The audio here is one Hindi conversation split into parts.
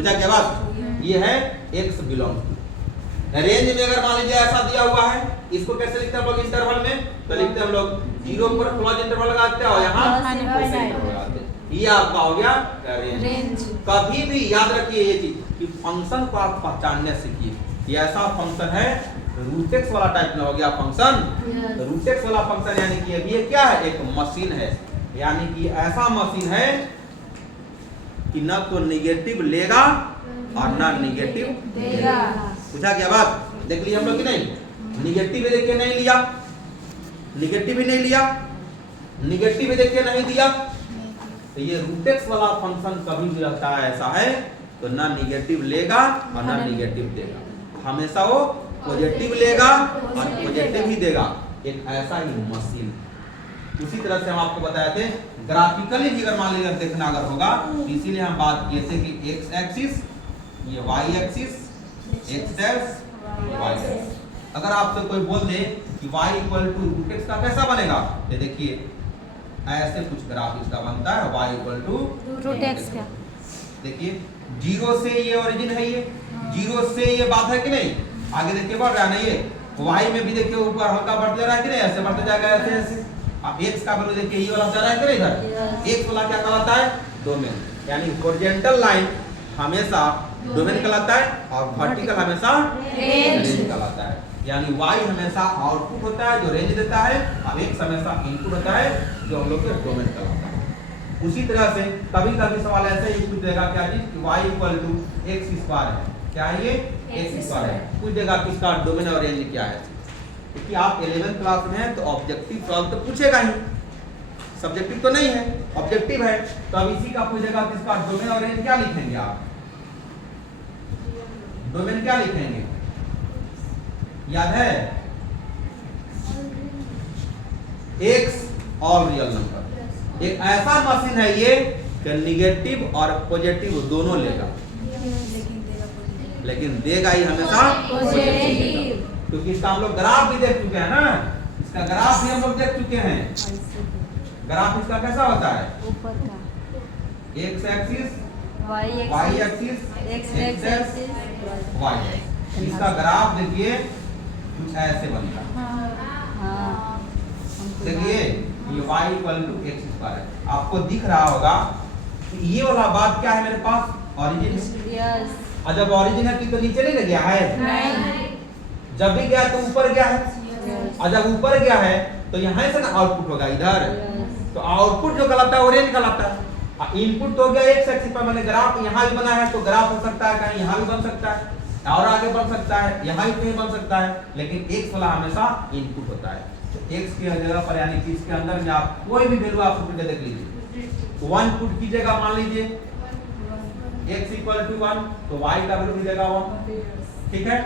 बुझा क्या बात? ये है x बिलोंग टू। रेंज में अगर मान लीजिए ऐसा दिया हुआ है, इसको कैसे लिखते हैं हम लोग इंटरवल में? तो लिखते हैं हम लोग 0 पर क्लोज इंटरवल लगाते हैं और यहाँ क्लोज इंटरवल लगाते हैं। ये आपका हो गया रेंज। कभी भी याद रखिए ये चीज कि फंक्शन को आप पहचानने सीखिए। ये ऐसा फंक्शन है रूटेक्स वाला टाइप में हो गया फंक्शन। रूटेक्स वाला फंक्शन यानी कि ये क्या है? एक मशीन है, यानी कि ऐसा मशीन है कि ना तो निगेटिव लेगा और ना निगेटिव देगा। पूछा क्या बात? देख लिया हम लोग कि नहीं? निगेटिव भी देखिए नहीं लिया, निगेटिव भी नहीं लिया, निगेटिव भी देखिए नहीं दिया। तो ये रूटेक्स वाला फंक्शन कभी भी रहता है ऐसा है तो ना निगेटिव लेगा और ना निगेटिव देगा, हमेशा वो पॉजिटिव लेगा और पॉजिटिव ही देगा। एक ऐसा ही मशीन। उसी तरह से हम आपको बताए थे ग्राफिकली भी अगर मान लीजिए देखना अगर होगा, इसीलिए हम बात किए थे कि एक्स एक्सिस, ये y axis, x dash, y dash. अगर आपसे कोई बोल दे कि y equal to root x का कैसा बनेगा, तो देखिए ऐसे कुछ ग्राफ इसका बनता है y equal to root x का। देखिए 0 से ये ओरिजिन है, ये 0 से ये बात है कि नहीं? आगे देखिए बढ़ रहा है ना, ये y में भी देखिए ऊपर हल्का बढ़ते जा रहा है कि नहीं? ऐसे बढ़ते जाएगा ऐसे ऐसे। अब x का वैल्यू देखिए ये वाला जा रहा है कि नहीं इधर? x वाला क्या कहलाता है? डोमेन। यानी हॉरिजॉन्टल लाइन हमेशा डोमेन कहलाता है और वर्टिकल हमेशा रेंज कहलाता है। यानी y हमेशा आउटपुट होता है जो रेंज देता है, और x हमेशा इनपुट होता है जो हम लोग के डोमेन कहलाता है। उसी तरह से कभी कभी सवाल ऐसे ही पूछ देगा क्या चीज कि y equal to x square है, क्या है ये? एक्स स्क्वायर है। पूछ देगा कि इसका डोमेन और रेंज क्या है। क्योंकि आप 11th क्लास में हैं तो ऑब्जेक्टिव सवाल तो पूछेगा ही, सब्जेक्टिव तो नहीं है, ऑब्जेक्टिव है। तो अब इसी का पूछेगा कि इसका डोमेन और रेंज क्या लिखेंगे आप? डोमेन क्या लिखेंगे? याद है? X all real number. एक ऐसा मशीन है ये कि निगेटिव और पॉजिटिव दोनों लेगा, लेकिन देगा ही हमेशा पॉजिटिव। क्योंकि इसका हम लोग ग्राफ भी देख चुके हैं ना, इसका ग्राफ भी हम लोग देख चुके हैं। ग्राफ इसका कैसा होता है? ऊपर का x axis, y axis, x axis y. इसका ग्राफ देखिए कुछ ऐसे बनता है। हाँ देखिए ये y equal to x square है। आपको दिख रहा होगा कि ये वाला बात क्या है मेरे पास? ओरिजिन। यस। और जब ओरिजिन है तो नीचे नहीं गया है? नहीं। जब भी गया तो ऊपर गया है, और जब ऊपर गया है तो यहाँ से ना आउटपुट होगा इधर। तो आउटपुट जो कहलाता है वो रेंज कहलाता है। इनपुट तो हो गया एक्स एक्सिस पर, मैंने ग्राफ यहाँ भी बना है तो ग्राफ हो सकता है कहीं यहाँ भी बन सकता है और आगे बढ़ सकता है, यहाँ भी कहीं बन सकता है, लेकिन एक्स वाला हमेशा इनपुट होता है। तो एक्स की जगह पर यानी कि इसके अंदर में आप कोई भी वैल्यू आप पुट देख लीजिए। 1 पुट कीजिएगा, मान लीजिए x इक्वल टू 1 तो y का वैल्यू मिलेगा 1, ठीक है।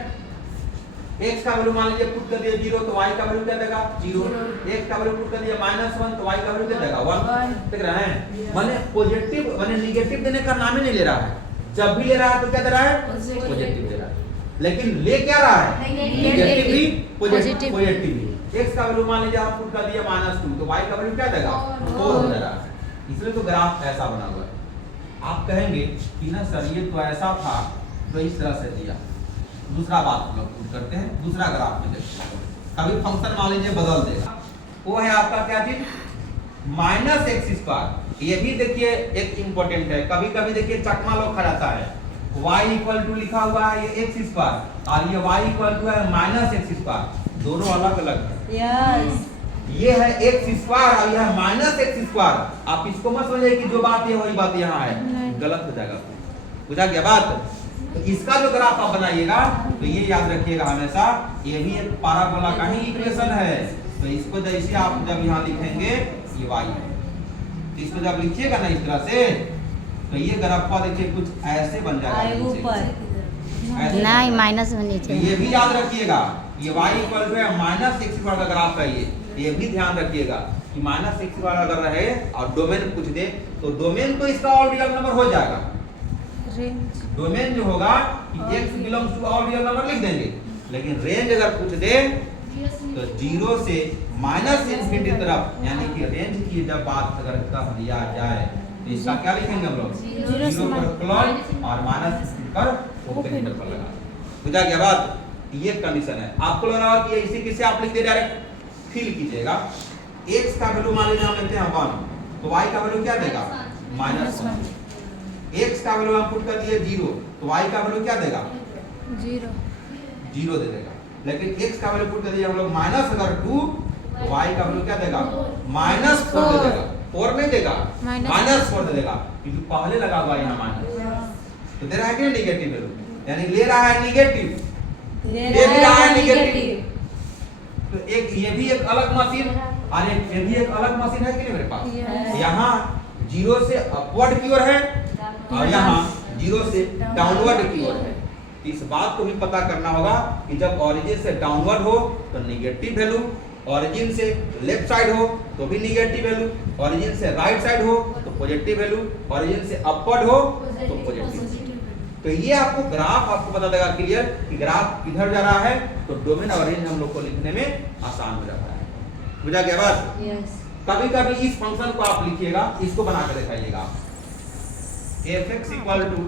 x का वैल्यू मान लीजिए पुट कर दिए 0 तो y का वैल्यू क्या देगा? 0। x का वैल्यू पुट कर दिए -1 तो y का वैल्यू क्या देगा? 1। देख रहे हैं? माने पॉजिटिव माने नेगेटिव देने का नाम ही नहीं ले रहा है। जब भी ले रहा है तो क्या दे रहा है? पॉजिटिव दे रहा है। लेकिन ले क्या रहा है? नेगेटिव भी पॉजिटिव भी। x का वैल्यू मान लीजिए हम पुट कर दिया -2 तो y का वैल्यू क्या देगा? 4 हो रहा है। इसलिए तो ग्राफ ऐसा बना हुआ है। आप कहेंगे कि ना सर ये तो ऐसा था तो इस तरह से दिया। दूसरा बात हम लोग पुट करते हैं, दूसरा ग्राफ में देखते हैं। कभी फंक्शन मान लीजिए बदल देगा, वो है आपका क्या चीज? -x²। ये भी देखिए एक इंपॉर्टेंट है। कभी कभी देखिए चकमा लोग खड़ा है, y इक्वल टू लिखा हुआ है ये x² और ये y इक्वल टू है -x²। दोनों अलग अलग है। यस। ये है x² और यह -x²। आप इसको मत समझिए कि जो बात है वही बात यहाँ है, गलत हो जाएगा। बुझा गया बात? तो इसका जो ग्राफ आप बनाइएगा तो ये याद रखिएगा हमेशा, ये भी एक पैराबोला का ही इक्वेशन है। तो इसको जैसे आप जब यहाँ लिखेंगे ये y है, तो इसको जब लिखिएगा ना इस तरह से तो ये ग्राफ देखिए कुछ ऐसे बन जाएगा ऊपर नहीं माइनस होनी तो चाहिए। ये भी याद रखिएगा, ये y इक्वल टू है -x² का ग्राफ है। ये भी ध्यान रखिएगा कि -x² अगर रहे और डोमेन पूछ दे तो डोमेन तो इसका ऑल रियल नंबर हो जाएगा। डोमेन जो होगा कि x belongs to all real number लिख देंगे, लेकिन रेंज अगर पूछ दे तो 0 से -∞ तरफ यानी कि रेंज की जब बात अगर कर दिया जाए तो इसका क्या लिखेंगे हम लोग? जीरो पर क्लोज और माइनस पर ओपन इंटरवल लगा। बुझा गया बात? ये कंडीशन है। आपको लग रहा है कि इसी किसे आप लिख दे डायरेक्ट फिल कीजिएगा। x का वैल्यू मान लीजिए हम लेते हैं 1, तो y का वैल्यू क्या देगा? -1। x का वैल्यू हम पुट कर दिए 0, तो y का वैल्यू क्या देगा? 0 दे देगा। लेकिन x का वैल्यू पुट कर दिए हम लोग -2, तो y का वैल्यू क्या देगा? -4 दे देगा। 4 नहीं देगा, -4 दे देगा, क्योंकि पहले लगा हुआ यहाँ माइनस। तो दे रहा है कि नेगेटिव वैल्यू, यानी ले रहा है नेगेटिव, ले भी रहा है नेगेटिव। तो एक ये भी एक अलग मशीन और ये भी एक अलग मशीन है कि नहीं मेरे पास? यहाँ 0 से अपवर्ड की ओर है और यहाँ 0 से डाउनवर्ड की ओर है। इस बात को भी पता करना होगा कि जब ओरिजिन से डाउनवर्ड हो तो नेगेटिव वैल्यू, ओरिजिन से लेफ्ट साइड हो तो भी नेगेटिव वैल्यू, ओरिजिन से राइट साइड हो तो पॉजिटिव वैल्यू, ओरिजिन से अपवर्ड हो तो पॉजिटिव। तो ये आपको ग्राफ आपको पता लगा क्लियर कि ग्राफ किधर जा रहा है, तो डोमेन और रेंज हम लोग को लिखने में आसान हो जाता है। बुझा गया बात? यस। कभी कभी इस फंक्शन को आप लिखिएगा, इसको बना कर दिखाइएगा। fx equal to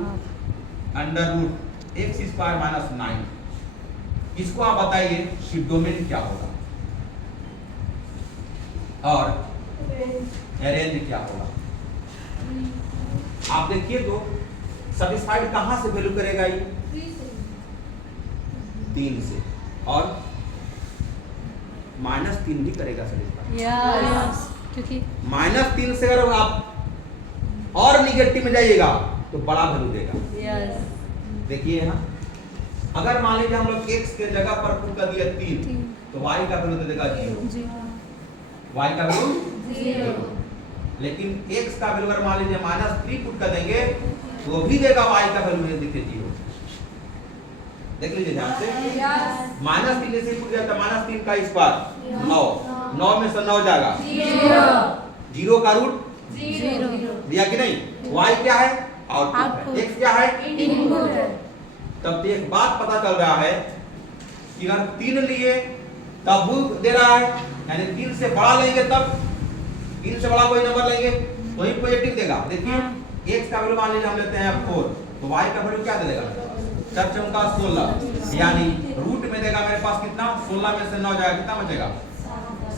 √x² - 9। इसको आप बताइए कि डोमेन क्या होगा और रेंज क्या होगा। आप देखिए तो सैटिस्फाइड कहां से वैल्यू करेगा? ये 3 से, और -3 भी करेगा सैटिस्फाइड। यस। क्योंकि -3 से अगर आप और निगेटिव में जाइएगा तो बड़ा वैल्यू देगा। यस। देखिए यहाँ अगर मान लीजिए हम लोग x के जगह पर पुट कर दिया 3, तो y का वैल्यू दे देगा 0, y का वैल्यू 0। लेकिन x का वैल्यू अगर मान लीजिए -3 पुट कर देंगे तो भी देगा y का वैल्यू देखिए 0। देख लीजिए ध्यान से, -3 से पुट जाता -3 का स्क्वायर 9, 9 में से 9 जाएगा 0 का रूट 0 दिया कि नहीं? y क्या है? आउटपुट है। x क्या है? इनपुट है। तब तो एक बात पता चल रहा है कि अगर 3 लिए तब वो दे रहा है, यानी 3 से बड़ा लेंगे तब 3 से बड़ा कोई नंबर लेंगे तो ही पॉजिटिव देगा। देखिए x का वैल्यू मान लीजिए हम लेते हैं 4, तो y का वैल्यू क्या दे देगा? 4 चौका 16, यानी रूट में देगा मेरे पास कितना? 16 में से 9 जाएगा, कितना बचेगा?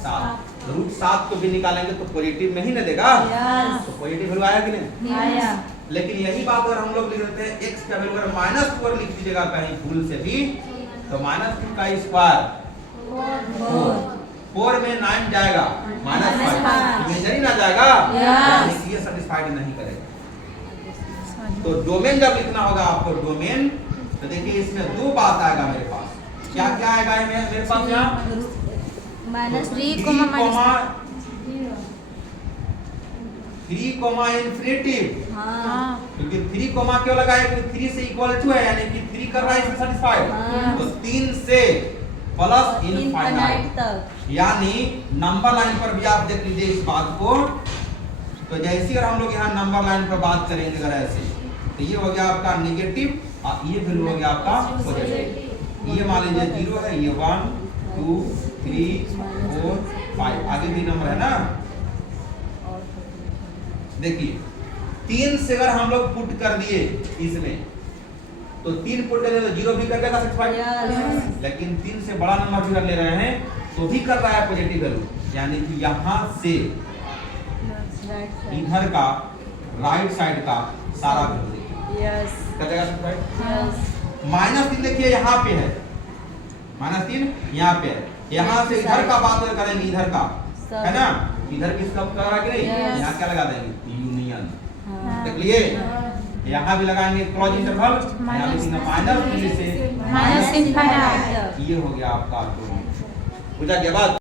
7। रूट 7 को भी निकालेंगे तो पॉजिटिव में ही ना देगा। तो पॉजिटिव वैल्यू आया कि नहीं? आया। लेकिन यही बात अगर हम लोग लिख देते हैं x का वैल्यू अगर -4 लिख दीजिएगा कहीं भूल से भी, तो -2 का स्क्वायर 4 में 9 जाएगा -5, इमेजिनरी ना जाएगा, यानी ये सैटिस्फाइड नहीं करेगा। तो डोमेन जब लिखना होगा आपको डोमेन, तो देखिए इसमें दो बात आएगा मेरे पास। क्या क्या आएगा मेरे पास? यहाँ -3, 3 इंफिनिटिव। हाँ। क्योंकि 3 क्यों लगाया? क्योंकि 3 से इक्वल टू है, यानी कि 3 कर रहा है इसमें सैटिस्फाइड। तो 3 से प्लस इनफाइनाइट तक, यानी नंबर लाइन पर भी आप देख लीजिए इस बात को। तो जैसे अगर हम लोग यहाँ नंबर लाइन पर बात करेंगे अगर ऐसे, तो ये हो गया आपका नेगेटिव और ये वैल्यू हो गया आपका पॉजिटिव। ये मान लीजिए 0 है, ये 1 2 3 4 5 आगे भी नंबर है ना। देखिए 3 से अगर हम लोग पुट कर दिए इसमें, तो 3 पुट कर दिए तो 0 भी कर देगा सैटिस्फाइड। लेकिन 3 से बड़ा नंबर भी कर ले रहे हैं तो भी कर रहा है पॉजिटिव वैल्यू, यानी कि यहाँ से इधर का राइट साइड का सारा वैल्यू देखिए कर देगा सैटिस्फाइड। -3 देखिए यहाँ पे है, -3 यहाँ पे है, यहाँ से इधर का बात करेंगे, इधर का है ना, इधर किसका कर रहा कि नहीं? यहाँ क्या लगा देंगे? यूनियन। देख लिए यहाँ भी लगाएंगे क्लोज इंटरवल, यहाँ लिखेंगे -3 से -∞। ये हो गया आपका। बुझा क्या बात?